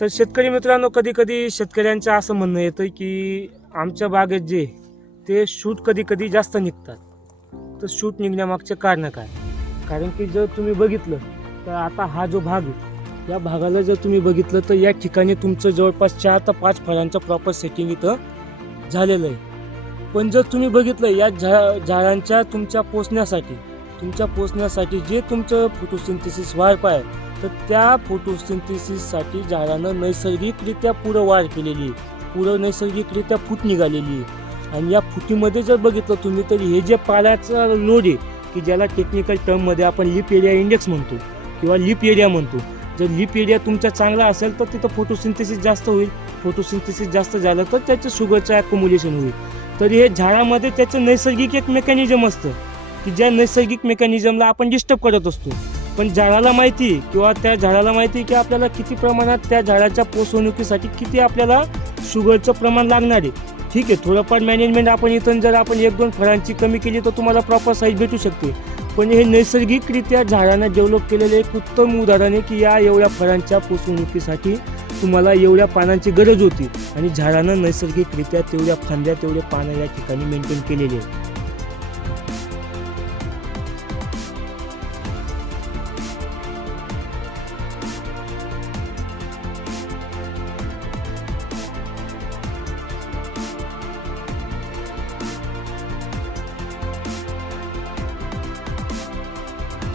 तर शेतकरी मित्रांनो, कधी कधी शेतकऱ्यांचं असं म्हणणं येतं की आमच्या बागेत जे ते शूट कधी कधी जास्त निघतात. तर शूट निघण्यामागचे कारण काय? कारण की जर तुम्ही बघितलं तर आता हा जो भाग आहे, या भागाला जर तुम्ही बघितलं तर या ठिकाणी तुमचं जवळपास 4 ते 5 फळांचं प्रॉपर सेटिंग इथं झालेलं आहे. पण जर तुम्ही बघितलं या झाडांच्या तुमच्या पोसण्यासाठी जे तुमचं फोटोसिंथेसिस वाढ आहे, तर त्या फोटोसिंथेसिससाठी झाडानं नैसर्गिकरित्या पुढं वाढ केलेली आहे, पुढं नैसर्गिकरित्या फूट निघालेली आहे. आणि या फुटीमध्ये जर बघितलं तुम्ही तर हे जे पाल्याचा लोड आहे की ज्याला टेक्निकल टर्ममध्ये आपण लीफ एरिया इंडेक्स म्हणतो किंवा लीफ एरिया म्हणतो, जर लीफ एरिया तुमचा चांगला असेल तर तिथं फोटोसिंथेसिस जास्त होईल. फोटोसिंथेसिस जास्त झालं तर त्याचं शुगरचं ॲक्युम्युलेशन होईल. तर हे झाडामध्ये त्याचं नैसर्गिक एक मेकॅनिझम असतं की ज्या नैसर्गिक मेकॅनिझमला आपण डिस्टर्ब करत असतो. पण झाडाला माहिती किंवा त्या झाडाला माहिती की आपल्याला किती प्रमाणात त्या झाडाच्या पोषणुकीसाठी किती आपल्याला शुगरचं प्रमाण लागणार आहे. ठीक आहे, थोडंफार मॅनेजमेंट आपण इथून जर आपण 1-2 फळांची कमी केली तर तुम्हाला प्रॉपर साईज भेटू शकते. पण हे नैसर्गिकरित्या झाडानं डेव्हलप केलेलं एक उत्तम उदाहरण आहे की या एवढ्या फळांच्या पोषणुकीसाठी तुम्हाला एवढ्या पानांची गरज होती आणि झाडानं नैसर्गिकरित्या तेवढ्या फांद्या तेवढे पानं या ठिकाणी मेंटेन केलेले आहे.